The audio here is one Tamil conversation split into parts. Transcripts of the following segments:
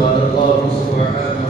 قال الله سبحانه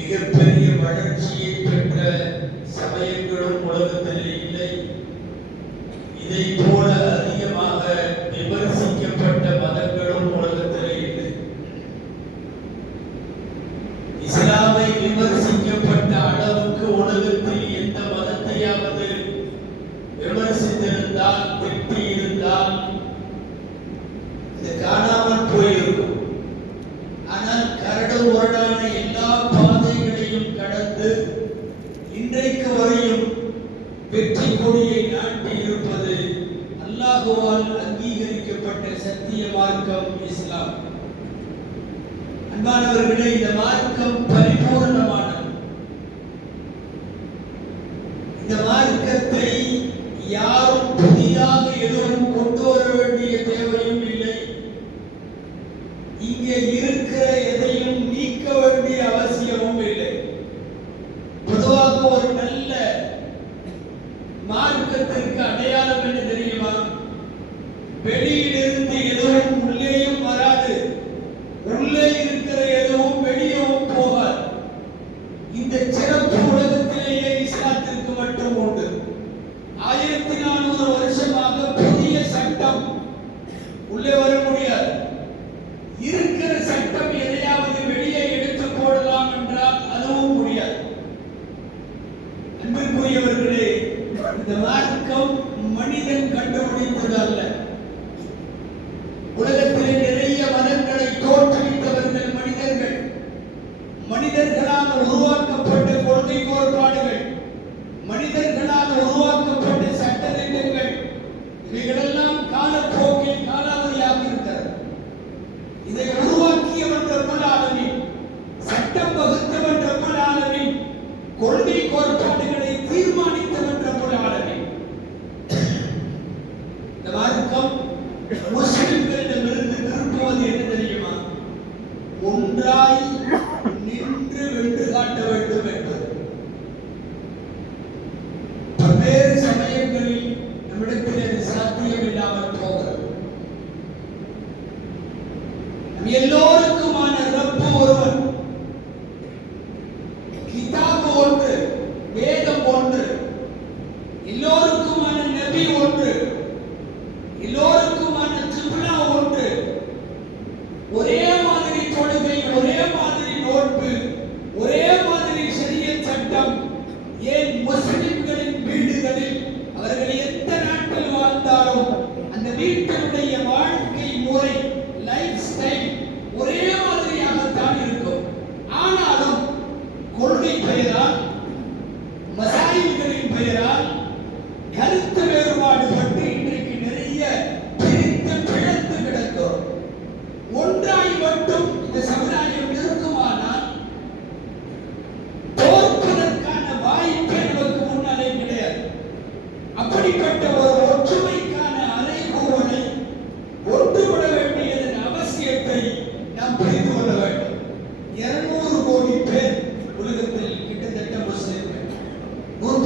மிகப்பெரிய வளர்ச்சியை பெற்ற சமயங்களும் உலகத்தில் இல்லை. இதை போல் கட்டி இருப்பது அல்லாஹுவால் அங்கீகரிக்கப்பட்ட சத்திய மார்க்கம் இஸ்லாம். அன்பானவர்களே இந்த மார்க்கம் பரிபூர்ணமானது. இந்த மார்க்கத்தை யாரும் புதிதாக எதுவும் கொண்டு வர வேண்டிய தேவையும் இல்லை. இங்கே இருக்கிற எதையும் நீக்க வேண்டிய அவசியமும் இல்லை. பொதுவாக ஒரு நல்ல மார்க்கத்தை திராக்கம் மனிதன் கண்டுபிடித்தது அல்ல.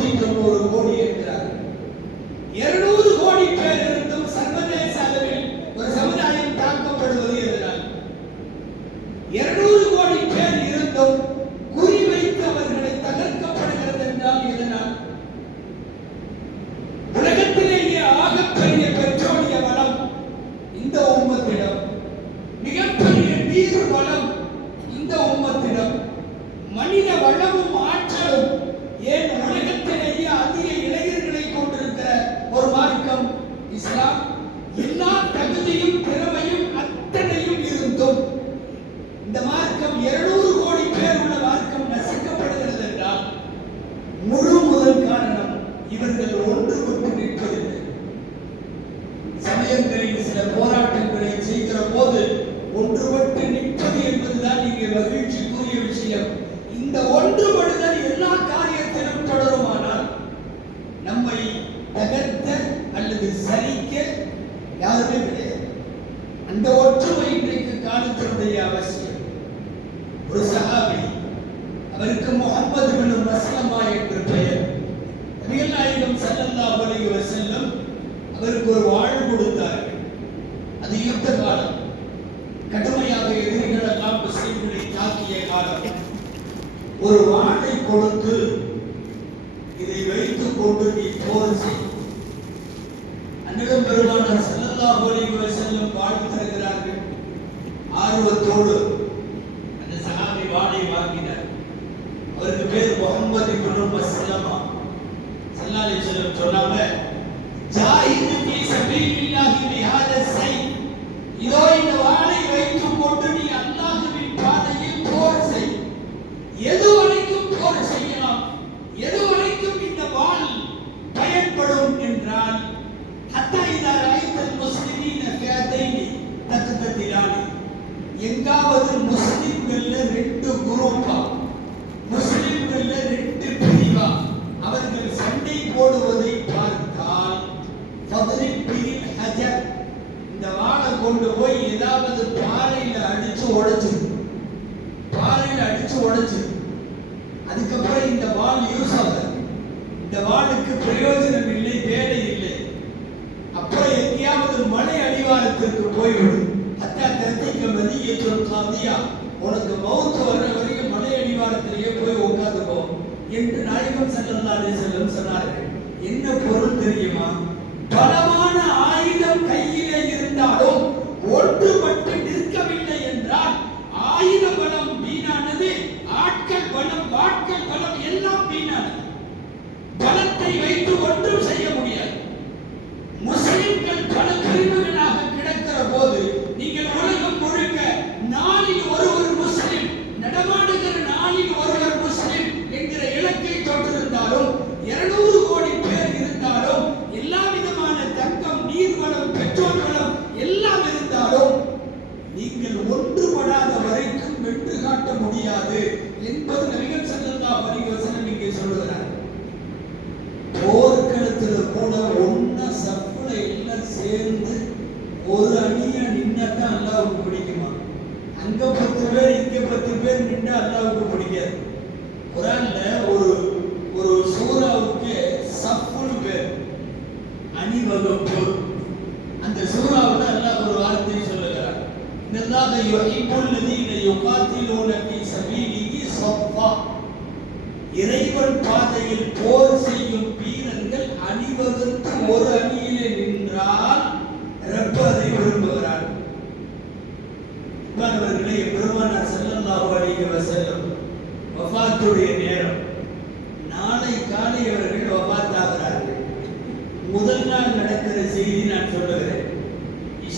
நூற்றி தொண்ணூறு கோடியை நம்மை தகர்த்த அல்லது சரிக்க யாருமே கிடையாது. அந்த ஒற்றுமை இன்றைக்கு காலத்தினுடைய அவசியம். ஒரு சகாபி அவருக்கு முகமது பின் மஸ்லமா என்று பெயர் நபிகள் நாயகம் ஸல்லல்லாஹு அலைஹி வஸல்லம் அவருக்கு ஒரு வாழ் கொடுத்தார்கள் அது யுத்த காலம் கடுமையாக எதிரிகள் எல்லாம் முஸ்லிம்களை தாக்கிய காலம் ஒரு வாளை கொடுத்து இதை வைத்துக் கொண்டு அன்னிடம் பெருமானார் ஸல்லல்லாஹு வாழ்த்து தருகிறார்கள். ஆர்வத்தோடு அந்த சகாபி வாளை வாங்கினார். அவருக்கு பேர் முகமது இப்னு மஸ்லமா. ஸல்லல்லாஹு அலைஹி சொன்னாங்க தக்தத்திலானி எங்காவது முஸ்லிம்கள்ல ரெண்டு குரூப்பா? முஸ்லிம்கள்ல ரெண்டு பிரிவா? அவர்கள் சண்டை போடுவதை பார்த்தால் பதினெட்டு ஹஜர். இந்த வாழை கொண்டு போய் ஏதாவது பாறையில வந்தியா உனக்கு மௌத்து வர்ற வரைக்கும் மலை அடிவாரத்திலேயே போய் உட்கார்ந்துக்கோ என்று நாயகம் செல்லல்லா அலைஹி வஸல்லம் சொன்னார்கள். என்ன பொருள் தெரியுமா? பலமான ஆயுதம் கையிலே இருந்தாலும் ஒன்று மட்டும் நிற்கவில்லை என்றால் ஆயுத பலம் வீணானது ஆட்கள் பலம் வாட்கள் பலம் எல்லாம் வீணானது. பலத்தை வைத்து ஒன்றும் செய்ய முடியாது. முஸ்லிம்கள் பல பிரிவு கிடக்கிற போது நீங்கள் உலகம் முழுக்க நாளில் ஒருவர் முஸ்லிம் நடமாடுகிற நாளில் ஒருவர் முஸ்லிம் என்கிற இலக்கை தொட்டிருந்தாலும் இருநூறு கோடி பேர் இருந்தாலும் எல்லா விதமான தங்கம் நீர்வளம் பெட்ரோல் வளம் எல்லாம் இருந்தாலும் நீங்கள் ஒன்றுபடாத வரைக்கும் வென்று காட்ட முடியாது என்பது நபிகள் ஸல்லல்லாஹு அலைஹி வஸல்லம் இங்கே சொல்லுகிறார் போர்க்களத்துல கூட ஒண்ணா சப்புல எல்லாம் சேர்ந்து ஒரு அணியா நின்னாதான் அல்லாவுக்கு பிடிக்குமா? அங்க பத்து பேர் இங்க பத்து பேர் நின்னா அல்லாவுக்கு பிடிக்காது. குரான்ல ஒரு ஒரு சூறாவுக்கு சப்புன்னு பேர். அணிவகுப்பு. அந்த சூறாவுல அல்லாஹ் ஒரு வார்த்தையை சொல்லுகிறார் இன்னல்லாஹ யுஹிப்புல் லதீன யுகாத்திலூன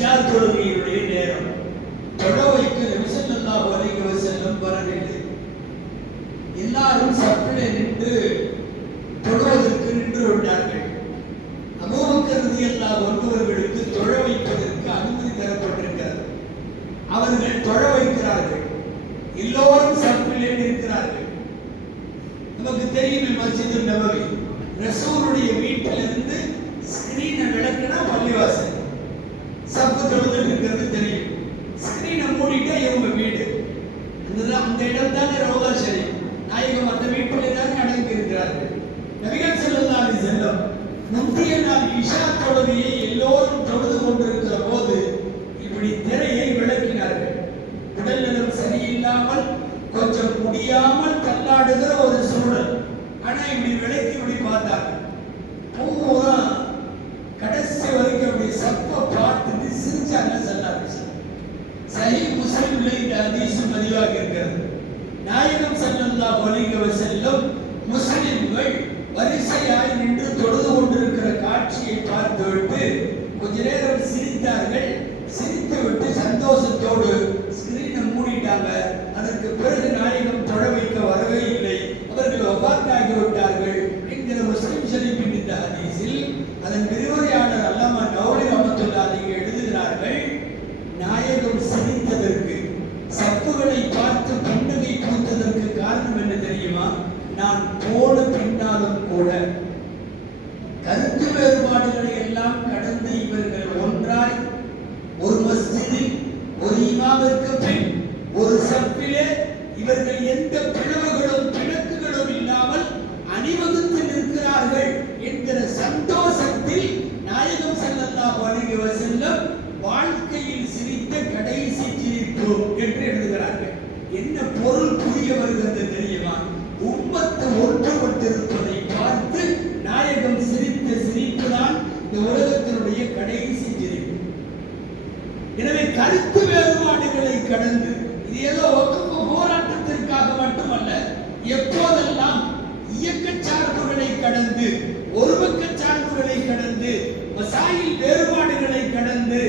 இஷா தொழுகையுடைய நேரம். தொழ வைக்க நபி வரைக்கு செல்லும் வரவில்லை. எல்லாரும் சப்பிலே நின்று தொழுவதற்கு நின்று விட்டார்கள் அபூபக்கர் எல்லா ஒருவர்களுக்கு தொழ வைப்பதற்கு அனுமதி தரப்பட்டிருக்கிறது. அவர்கள் தொழ வைக்கிறார்கள். எல்லோரும் சப்பிலே நிற்கிறார்கள். நமக்கு தெரியும் மஸ்ஜிது நபவி ரசூலுடைய முடியாமல் ஒரு சூழல். ஆனா இப்படி விளக்கி இப்படி பார்த்தாங்க. பூரா கடைசி வரைக்கும் அப்படி சப்ப பார்த்துட்டு சிரிச்சாங்க சொன்னாங்க சரி முஸ்லிம்ல இந்த ஹதீஸ் பதிவாக இருக்கிறது. நாயகம் ஸல்லல்லாஹு ஒலிங்க செல்லும் முஸ்லிம்கள் வரிசையாய் நின்று தொழுது கொண்டிருக்கிற காட்சியை பார்த்துவிட்டு கொஞ்ச நேரம் சிரித்தார்கள். சிரித்து விட்டு சந்தோஷத்தோடு ஸ்கிரீனை மூடிட்டாங்க. அதற்கு பிறகு நாயகம் நான் போன பின்னாலும் கூட கருத்து வேறுபாடுகளை எல்லாம் கடந்து இவர்கள் ஒன்றாய் ஒரு மஸ்ஜிதில் ஒரு இமாவிற்கு பின் ஒரு சப்பிலே இவர்கள் எந்த பிளவுகளும் பிணக்குகளும் இல்லாமல் அணிவகுத்து நிற்கிறார்கள் என்கிற சந்தோஷத்தில் நாயகம் ஸல்லல்லாஹு அலைஹி வஸல்லம் வாழ்க்கையில் சிரித்த கடைசி சிரிப்பு என்று எழுதுகிறார்கள் என்ன பொருள் புரிய வருகிறது தெரியுமா உம்மத்து ஒன்றுபட்டிருப்பதை பார்த்து நாயகம் சிரித்த சிரிப்பு தான் இந்த உலகத்தினுடைய கடைசி சிரிப்பு எனவே கருத்து வேறுபாடுகளை கடந்து இது ஏதோ ஒத்துப்பு போராட்டத்திற்காக மட்டுமல்ல எப்போதெல்லாம் இயக்க சார்புகளை கடந்து ஒரு பக்க சார்புகளை கடந்து மசாயில் வேறுபாடுகளை கடந்து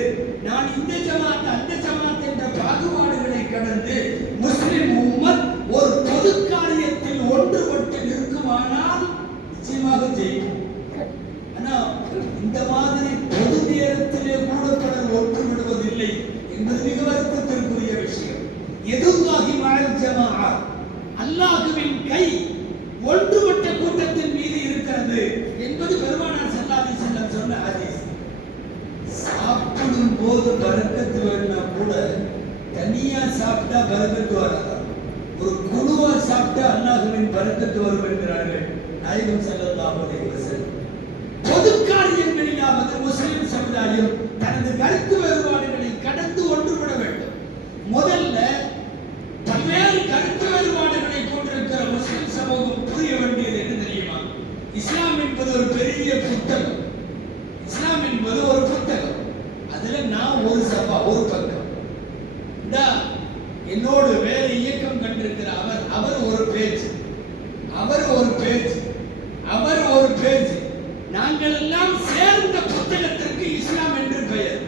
நான் இந்த ஜமாத் அந்த ஜமாத் என்ற பாகுபாடுகளை கடந்து முஸ்லிம் உம்மத் ஒரு பொது காரியத்தில் ஒன்றுபட்டு நிற்குமானால் நிச்சயமாக ஜெயிக்கும் ஆனா இந்த மாதிரி பொது நேரத்திலே கூட பலர் ஒன்றுபடுவதில்லை என்பது மிக வருத்தத்திற்குரிய விஷயம் எதுவாகி மழல் ஜமாஆ அல்லாஹுவின் கை ஒன்றுபட்ட கூட்டத்தின் மீது இருக்கிறது என்பது பெருமானார் ஸல்லல்லாஹு அலைஹி வஸல்லம் சொன்ன ஹதீஸ் சாப்பிடும் போது பரக்கத்து வேணும்னா கூட தனியா சாப்பிட்டா பரக்கத்து வராது ஒரு குழுவா சாப்பிட்டா அல்லாஹுவின் பரக்கத்து வரும் என்கிறார்கள் நாயகம் ஸல்லல்லாஹு அலைஹி வஸல்லம் பொது காரியங்களிலாவது முஸ்லிம் சமுதாயம் தனது கருத்து வேறுபாடுகளை கடந்து ஒன்றுபட வேண்டும் முதல்ல பல்வேறு கருத்து வேறுபாடுகளை கொண்டிருக்கிற முஸ்லிம் சமூகம் புரிய வேண்டியது என்ன தெரியுமா? இஸ்லாம் என்பது ஒரு பெரிய புத்தகம் இஸ்லாம் என்பது ஒரு புத்தகம் அதுல நான் ஒரு சபா ஒரு பக்கம் இந்த என்னோடு வேற இயக்கம் கண்டிருக்கிற அவர் அவர் ஒரு பேஜ் அவர் ஒரு பேஜ் அவர் ஒரு பேஜ் நாங்கள் எல்லாம் சேர்ந்த புத்தகத்திற்கு இஸ்லாம் என்று பெயர்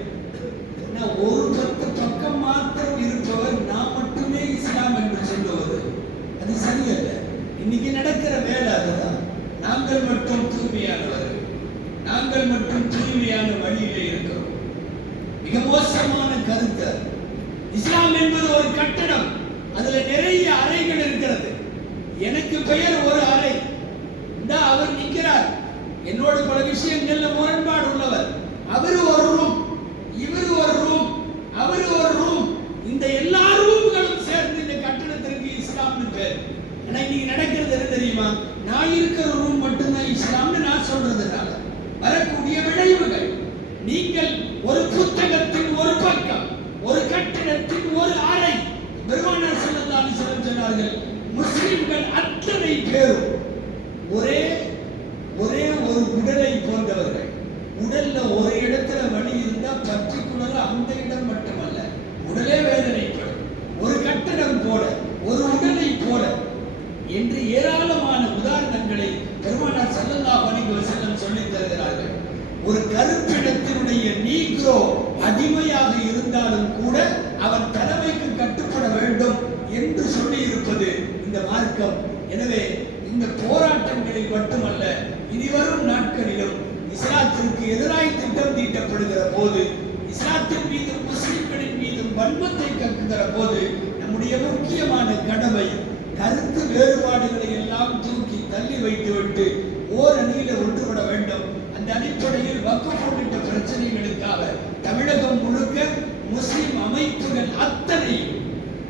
ஆனா ஒரு பத்து பக்கம் மாத்திரம் இருப்பவர் நான் மட்டுமே இஸ்லாம் என்று சொல்லுவது சரி அல்ல இன்னைக்கு நடக்கிற வேலை அதுதான். நாங்கள் மட்டும் தூய்மையானவர்கள். நாங்கள் மட்டும் தூய்மையான வழியிலே இருக்கிறோம். மிக மோசமான கருத்து இஸ்லாம் என்பது ஒரு கட்டடம். அதுல நிறைய அறைகள் இருக்கிறது. எனக்கு பெயர் ஒரு அறை. இந்த அவர் நிற்கிறார். என்னோட பல விஷயங்கள்ல முரண்பாடு உள்ளவர் அவர் ஒரு ரூம் இவர் ஒரு ரூம் அவர் ஒரு ரூம் இந்த எல்லா ரூம்களும் சேர்ந்து இந்த கட்டடத்திற்கு இஸ்லாம்னு பேர் ஆனா இன்னைக்கு நடக்கிறது என்ன தெரியுமா? நான் இருக்கிற ரூம் மட்டும்தான் இஸ்லாம்னு நான் சொல்றதுனால வரக்கூடிய விளைவுகள். நீங்கள் ஒரு புத்தகத்தின் ஒரு பக்கம் ஒரு கட்டிடத்தின் ஒரு அறை பெருமானார் ஸல்லல்லாஹு அலைஹி வஸல்லம் சொன்னார்கள் முஸ்லிம்கள் அத்தனை பேரும் ஒரே ஒரே ஒரு உடலை போன்றவர்கள் உடல்ல ஒரு இடத்துல வலி இருந்தா பர்டிகுலரா அந்த இடம் மட்டுமல்ல உடலே வேதனைப்படும் ஒரு கட்டடம் போல ஒரு உடலை போல என்று ஏராளமான உதாரணங்களை பெருமானார் செல்லல்லா பணிக்கு வஸல்லம் சொல்லித் தருகிறார்கள். ஒரு கருப்பிடத்தினுடைய நீக்ரோ அடிமையாக இருந்தாலும் கூட அவன் தலைமைக்கு கட்டுப்பட வேண்டும் என்று சொல்லி இருப்பது இந்த மார்க்கம். எனவே இந்த போராட்டங்களில் மட்டுமல்ல இனிவரும் நாட்களிலும் இஸ்லாத்திற்கு எதிராய் திட்டம் தீட்டப்படுகிற போது இஸ்லாத்தின் மீதும் முஸ்லிம்களின் மீதும் வன்மத்தை கக்குகிற போது நம்முடைய முக்கியமான கடமை கருத்து வேறு தூக்கி வைத்துவிட்டு ஓர் அணியில ஒன்றுபட வேண்டும். அந்த அடிப்படையில் வக்ஃப் பிரச்சனைகளுக்காக தமிழகம் முழுக்க முஸ்லிம் அமைப்புகள் அத்தனை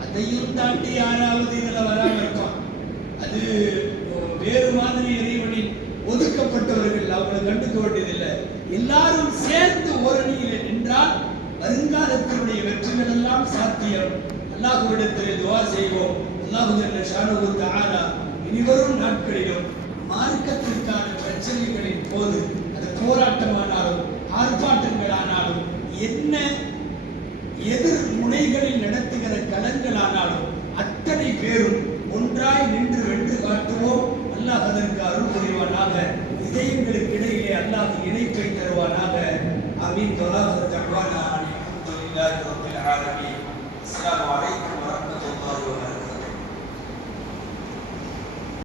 அதையும் தாண்டி யாராவது இதுல வராம இருப்பான் அது வேறு மாதிரி இறைவனின் ஒதுக்கப்பட்டவர்கள் அவங்களை கண்டுக்க வேண்டியதில்லை. எல்லாரும் சேர்ந்து ஓரணியில் நின்றால் வருங்காலத்தினுடைய வெற்றிகள் எல்லாம் சாத்தியம். அல்லாஹுவிடத்தில் துவா செய்வோம். அல்லாஹு ஜல்ல தாரா தஆலா இனிவரும் நாட்களிலும் மார்க்கத்திற்கான பிரச்சனைகளின் போது அது போராட்டமானாலும் ஆர்ப்பாட்டங்களானாலும் என்ன எதிர் முனைகளில் நடத்துகிற கலங்களானாலும் அத்தனை பேரும் ஒன்றாய் நின்று வென்று காட்டுவோம். அல்லாஹ் அதற்கு அருள் புரிவானாக. இதயங்களுக்கு இடையிலே அல்லாஹ் இணைப்பை தருவானாக. அமீன் தொலாஹர் தஹ்வானா அல்ஹம்துலில்லாஹி ரப்பில்